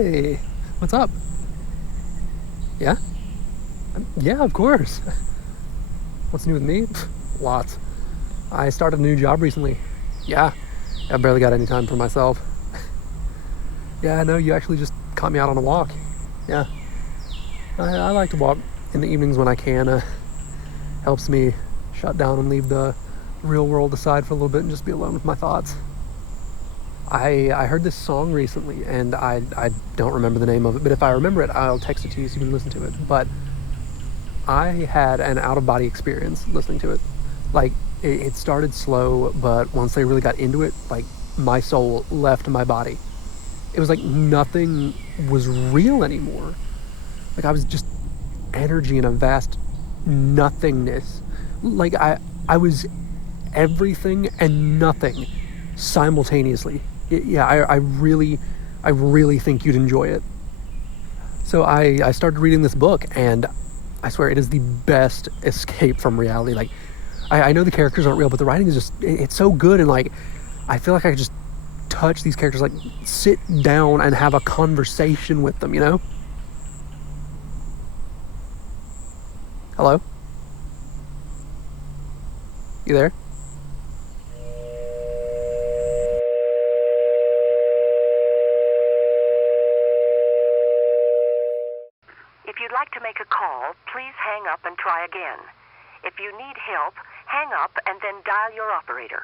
Hey, what's up? Yeah? Yeah, of course. What's new with me? Lots. I started a new job recently. Yeah, I barely got any time for myself. Yeah, no, you actually just caught me out on a walk. Yeah, I like to walk in the evenings when I can. Helps me shut down and leave the real world aside for a little bit and just be alone with my thoughts. I heard this song recently and I don't remember the name of it, but if I remember it, I'll text it to you so you can listen to it. But I had an out of body experience listening to it. Like, it started slow, but once they really got into it, like, my soul left my body. It was like nothing was real anymore. Like, I was just energy in a vast nothingness. Like, I was everything and nothing simultaneously. Yeah, I really think you'd enjoy it. So I started reading this book, and I swear it is the best escape from reality. Like, I know the characters aren't real, but the writing is just, it's so good. And like, I feel like I could just touch these characters, like sit down and have a conversation with them, you know? Hello? You there? If you'd like to make a call, please hang up and try again. If you need help, hang up and then dial your operator.